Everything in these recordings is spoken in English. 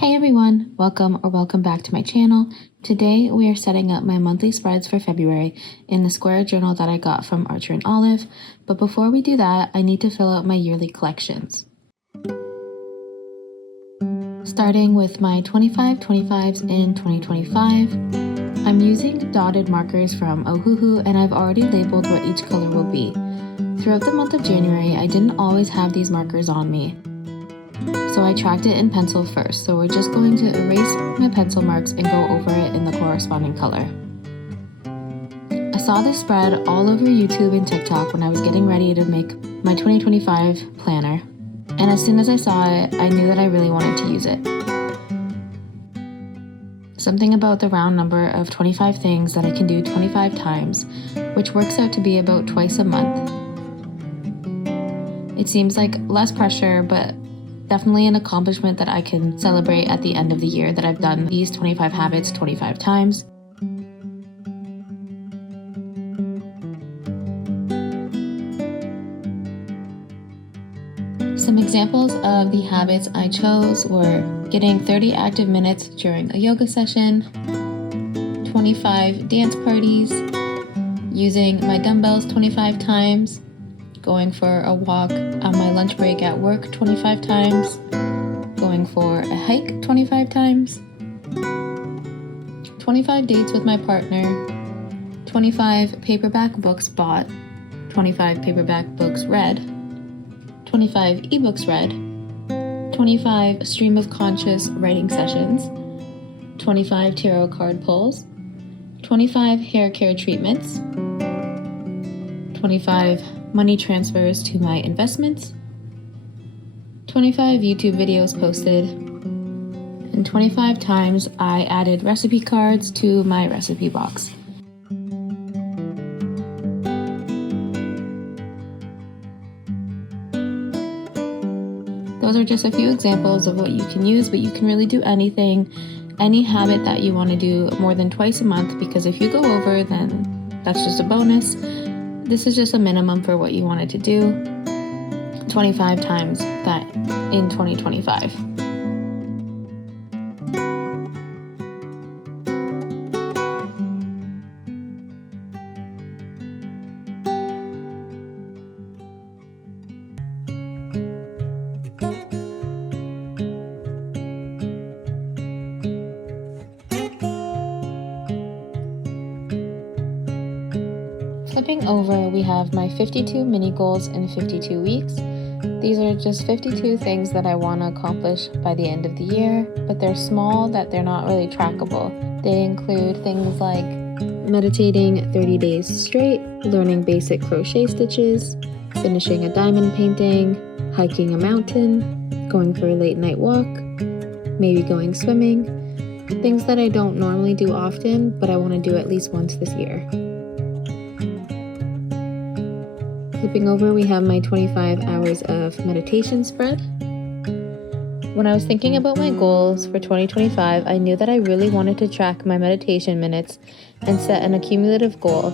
Hey everyone, welcome back to my channel. Today we are setting up my monthly spreads for February in the square journal that I got from Archer and Olive. But before we do that, I need to fill out my yearly collections. Starting with my 25/25s in 2025, I'm using dotted markers from Ohuhu and I've already labeled what each color will be. Throughout the month of January, I didn't always have these markers on me, so I tracked it in pencil first. So we're just going to erase my pencil marks and go over it in the corresponding color. I saw this spread all over YouTube and TikTok when I was getting ready to make my 2025 planner. And as soon as I saw it, I knew that I really wanted to use it. Something about the round number of 25 things that I can do 25 times, which works out to be about twice a month. It seems like less pressure, but definitely an accomplishment that I can celebrate at the end of the year that I've done these 25 habits 25 times. Some examples of the habits I chose were getting 30 active minutes during a yoga session, 25 dance parties, using my dumbbells 25 times, going for a walk on my lunch break at work 25 times, going for a hike 25 times, 25 dates with my partner, 25 paperback books bought, 25 paperback books read, 25 ebooks read, 25 stream of conscious writing sessions, 25 tarot card pulls, 25 hair care treatments, 25 money transfers to my investments, 25 YouTube videos posted, and 25 times I added recipe cards to my recipe box. Those are just a few examples of what you can use, but you can really do anything, any habit that you want to do more than twice a month, because if you go over, then that's just a bonus. This is just a minimum for what you wanted to do 25 times that in 2025. Flipping over, we have my 52 mini goals in 52 weeks. These are just 52 things that I want to accomplish by the end of the year, but they're small that they're not really trackable. They include things like meditating 30 days straight, learning basic crochet stitches, finishing a diamond painting, hiking a mountain, going for a late night walk, maybe going swimming. Things that I don't normally do often, but I want to do at least once this year. Flipping over, we have my 25 hours of meditation spread. When I was thinking about my goals for 2025, I knew that I really wanted to track my meditation minutes and set an accumulative goal.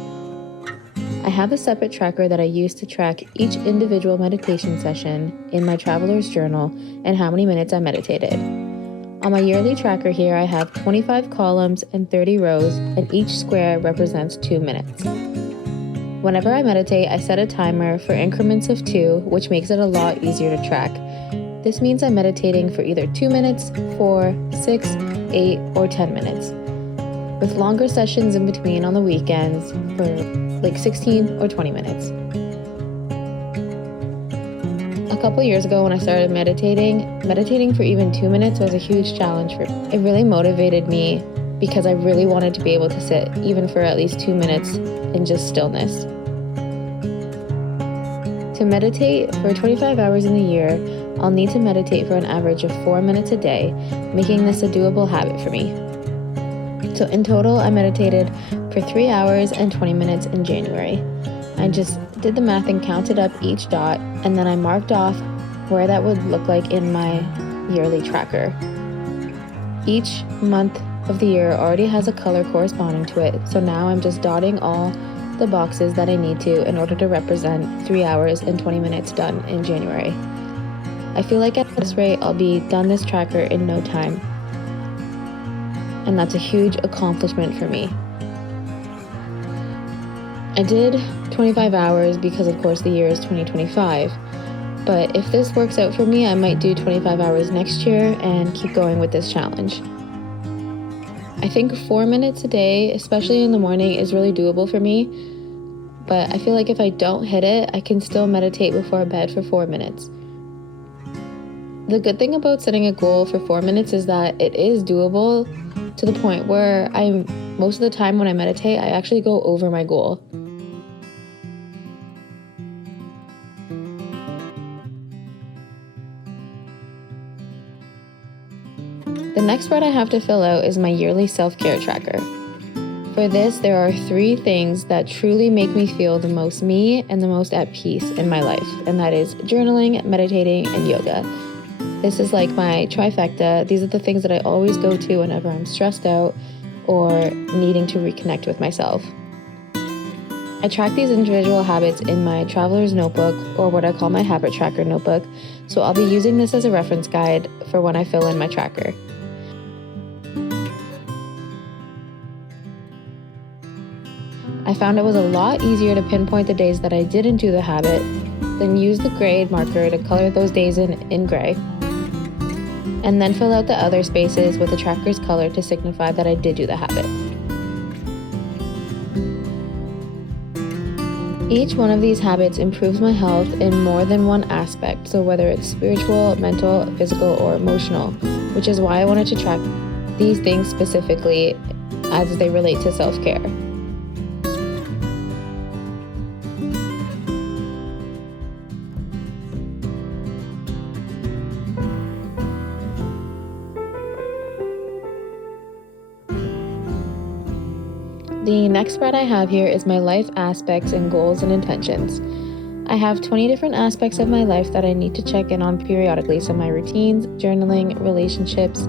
I have a separate tracker that I use to track each individual meditation session in my traveler's journal and how many minutes I meditated. On my yearly tracker here, I have 25 columns and 30 rows, and each square represents 2 minutes. Whenever I meditate, I set a timer for increments of 2, which makes it a lot easier to track. This means I'm meditating for either 2 minutes, 4, 6, 8, or 10 minutes, with longer sessions in between on the weekends for like 16 or 20 minutes. A couple years ago when I started meditating for even 2 minutes was a huge challenge for me. It really motivated me because I really wanted to be able to sit even for at least 2 minutes in just stillness. To meditate for 25 hours in a year, I'll need to meditate for an average of 4 minutes a day, making this a doable habit for me. So in total, I meditated for 3 hours and 20 minutes in January. I just did the math and counted up each dot, and then I marked off where that would look like in my yearly tracker. Each month of the year already has a color corresponding to it, so now I'm just dotting all the boxes that I need to in order to represent 3 hours and 20 minutes done in January. I feel like at this rate I'll be done this tracker in no time. and that's a huge accomplishment for me. I did 25 hours because, of course, the year is 2025. But if this works out for me, I might do 25 hours next year and keep going with this challenge. I think 4 minutes a day, especially in the morning, is really doable for me. But I feel like if I don't hit it, I can still meditate before bed for 4 minutes. The good thing about setting a goal for 4 minutes is that it is doable to the point where most of the time when I meditate, I actually go over my goal. The next spread I have to fill out is my yearly self-care tracker. For this, there are 3 things that truly make me feel the most me and the most at peace in my life, and that is journaling, meditating, and yoga. This is like my trifecta. These are the things that I always go to whenever I'm stressed out or needing to reconnect with myself. I track these individual habits in my traveler's notebook, or what I call my habit tracker notebook, so I'll be using this as a reference guide for when I fill in my tracker. I found it was a lot easier to pinpoint the days that I didn't do the habit, then use the grade marker to color those days in gray, and then fill out the other spaces with the tracker's color to signify that I did do the habit. Each one of these habits improves my health in more than one aspect, so whether it's spiritual, mental, physical, or emotional, which is why I wanted to track these things specifically as they relate to self-care. The next spread I have here is my life aspects and goals and intentions. I have 20 different aspects of my life that I need to check in on periodically, so my routines, journaling, relationships,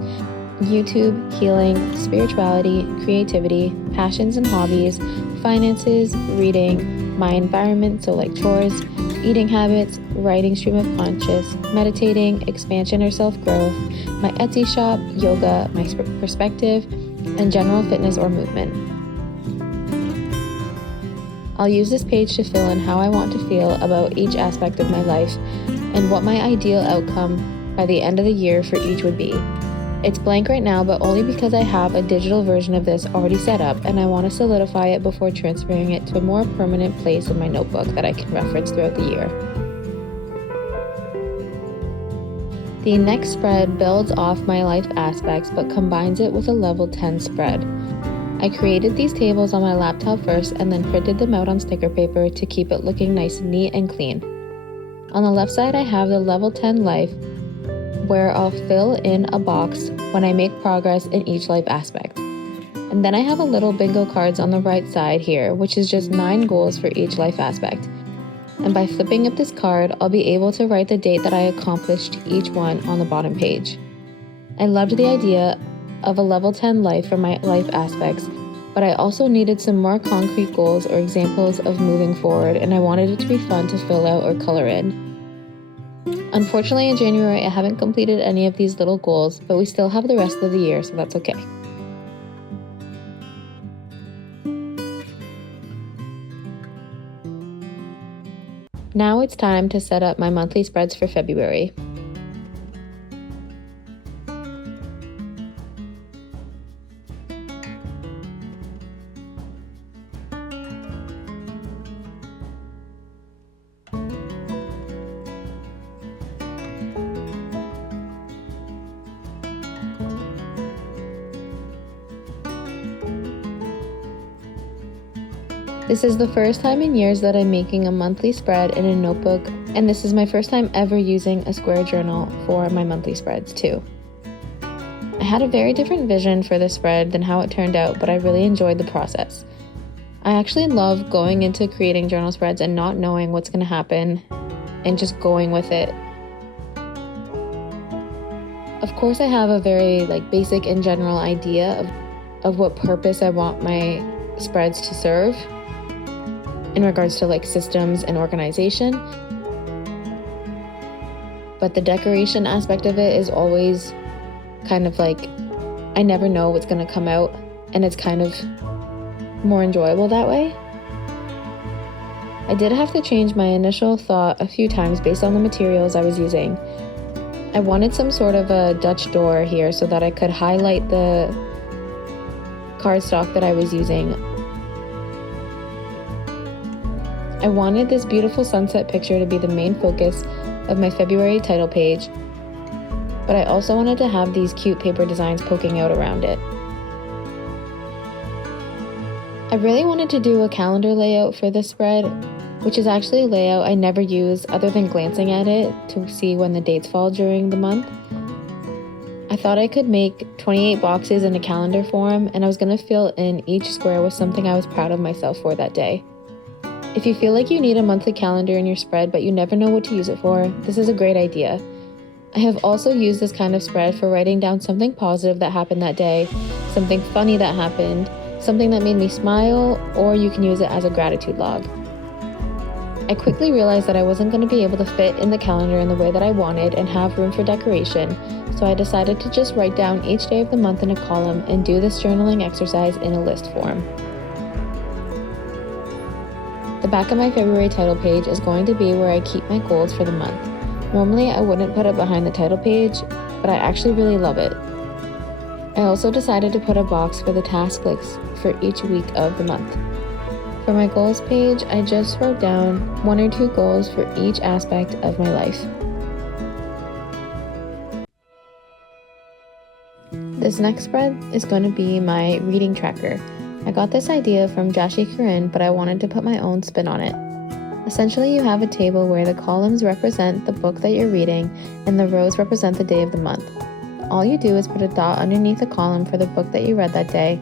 YouTube, healing, spirituality, creativity, passions and hobbies, finances, reading, my environment, so like chores, eating habits, writing stream of conscious, meditating, expansion or self-growth, my Etsy shop, yoga, my perspective, and general fitness or movement. I'll use this page to fill in how I want to feel about each aspect of my life and what my ideal outcome by the end of the year for each would be. It's blank right now, but only because I have a digital version of this already set up and I want to solidify it before transferring it to a more permanent place in my notebook that I can reference throughout the year. The next spread builds off my life aspects but combines it with a level 10 spread. I created these tables on my laptop first and then printed them out on sticker paper to keep it looking nice and neat and clean. On the left side I have the level 10 life, where I'll fill in a box when I make progress in each life aspect. And then I have a little bingo cards on the right side here, which is just 9 goals for each life aspect. And by flipping up this card, I'll be able to write the date that I accomplished each one on the bottom page. I loved the idea of a level 10 life for my life aspects, but I also needed some more concrete goals or examples of moving forward, and I wanted it to be fun to fill out or color in. Unfortunately, in January, I haven't completed any of these little goals, but we still have the rest of the year, so that's okay. Now it's time to set up my monthly spreads for February. This is the first time in years that I'm making a monthly spread in a notebook, and this is my first time ever using a square journal for my monthly spreads too. I had a very different vision for this spread than how it turned out, but I really enjoyed the process. I actually love going into creating journal spreads and not knowing what's going to happen and just going with it. Of course, I have a very basic and general idea of what purpose I want my spreads to serve in regards to systems and organization. But the decoration aspect of it is always kind of I I never know what's going to come out, and it's kind of more enjoyable that way. I did have to change my initial thought a few times based on the materials I was using. I wanted some sort of a Dutch door here so that I could highlight the cardstock that I was using. I wanted this beautiful sunset picture to be the main focus of my February title page, but I also wanted to have these cute paper designs poking out around it. I really wanted to do a calendar layout for this spread, which is actually a layout I never use other than glancing at it to see when the dates fall during the month. I thought I could make 28 boxes in a calendar form, and I was going to fill in each square with something I was proud of myself for that day. If you feel like you need a monthly calendar in your spread but you never know what to use it for, this is a great idea. I have also used this kind of spread for writing down something positive that happened that day, something funny that happened, something that made me smile, or you can use it as a gratitude log. I quickly realized that I wasn't going to be able to fit in the calendar in the way that I wanted and have room for decoration, so I decided to just write down each day of the month in a column and do this journaling exercise in a list form. The back of my February title page is going to be where I keep my goals for the month. Normally I wouldn't put it behind the title page, but I actually really love it. I also decided to put a box for the task lists for each week of the month. For my goals page, I just wrote down 1 or 2 goals for each aspect of my life. This next spread is going to be my reading tracker. I got this idea from Jashi Corinne, but I wanted to put my own spin on it. Essentially, you have a table where the columns represent the book that you're reading and the rows represent the day of the month. All you do is put a dot underneath a column for the book that you read that day.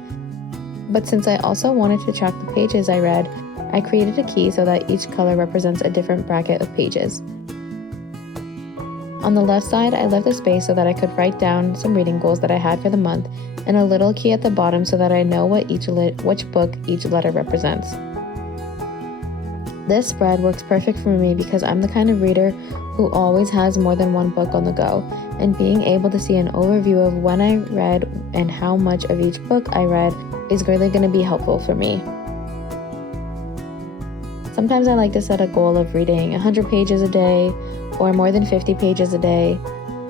But since I also wanted to track the pages I read, I created a key so that each color represents a different bracket of pages. On the left side, I left a space so that I could write down some reading goals that I had for the month, and a little key at the bottom so that I know which book each letter represents. This spread works perfect for me because I'm the kind of reader who always has more than one book on the go, and being able to see an overview of when I read and how much of each book I read is really going to be helpful for me. Sometimes I like to set a goal of reading 100 pages a day or more than 50 pages a day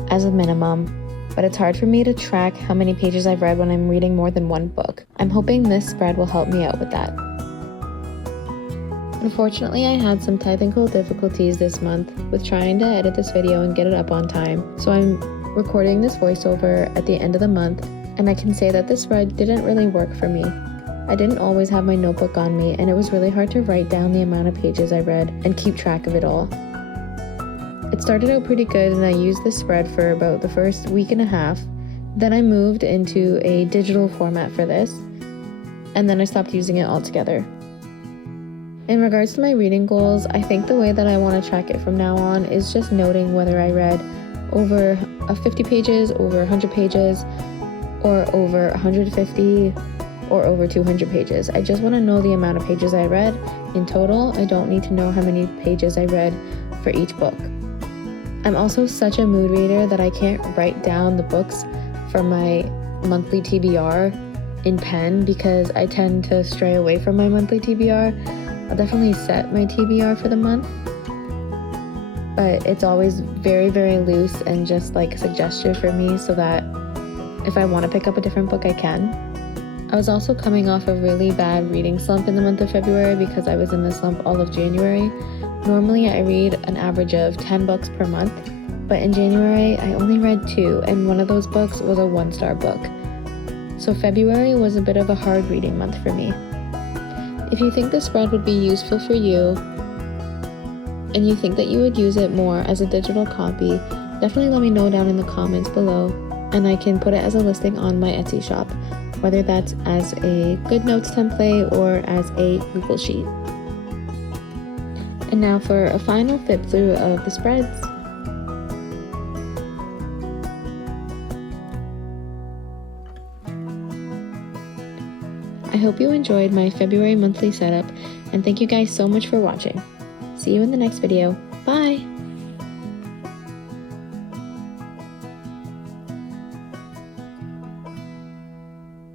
as a minimum, but it's hard for me to track how many pages I've read when I'm reading more than one book. I'm hoping this spread will help me out with that. Unfortunately, I had some technical difficulties this month with trying to edit this video and get it up on time, so I'm recording this voiceover at the end of the month, and I can say that this spread didn't really work for me. I didn't always have my notebook on me, and it was really hard to write down the amount of pages I read and keep track of it all. It started out pretty good, and I used this spread for about the first week and a half. Then I moved into a digital format for this, and then I stopped using it altogether. In regards to my reading goals, I think the way that I want to track it from now on is just noting whether I read over 50 pages, over 100 pages, or over 150, or over 200 pages. I just want to know the amount of pages I read in total. I don't need to know how many pages I read for each book. I'm also such a mood reader that I can't write down the books for my monthly TBR in pen because I tend to stray away from my monthly TBR. I'll definitely set my TBR for the month, but it's always very, very loose and just like a suggestion for me so that if I want to pick up a different book, I can. I was also coming off a really bad reading slump in the month of February because I was in this slump all of January. Normally I read an average of 10 books per month, but in January I only read 2, and one of those books was a 1-star book. So February was a bit of a hard reading month for me. If you think this spread would be useful for you, and you think that you would use it more as a digital copy, definitely let me know down in the comments below, and I can put it as a listing on my Etsy shop, whether that's as a GoodNotes template or as a Google Sheet. And now for a final flip through of the spreads. I hope you enjoyed my February monthly setup, and thank you guys so much for watching. See you in the next video. Bye!